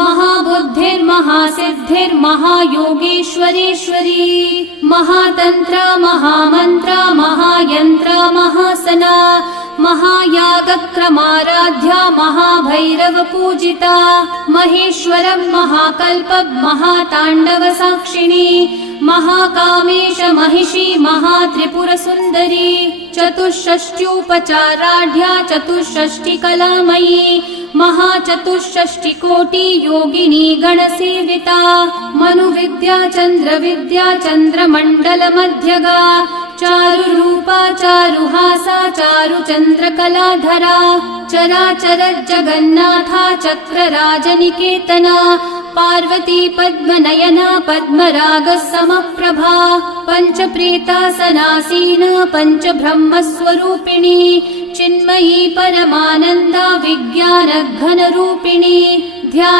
महाबुद्धिर्महासिद्धिर्महायोगेश्वरेश्वरी महातंत्र महामंत्र महायंत्र महासना महायागक्रमाराध्या महाभैरव पूजिता महेश्वरं महाकल्प महातांडव साक्षिणी महाकामेश महिषी महात्रिपुरसुंदरी चतुष्षष्ट्युपचाराढ्या चतुष्षष्टिकलामयी महाचतुष्षष्टिकोटि योगिनी गणसेविता मनुविद्या चंद्रविद्या चंद्रमंडलमध्यगा चारुरूपा चारुहासा चारुचंद्रकलाधरा चराचर जगन्नाथा चक्रराजनिकेतना पार्वती पद्मनयना पद्मराग समप्रभा पंचप्रेतासनासीन पंचब्रह्मस्वरूपिणी चिन्मयी परमानंदा विज्ञानघनरूपिणी ध्यान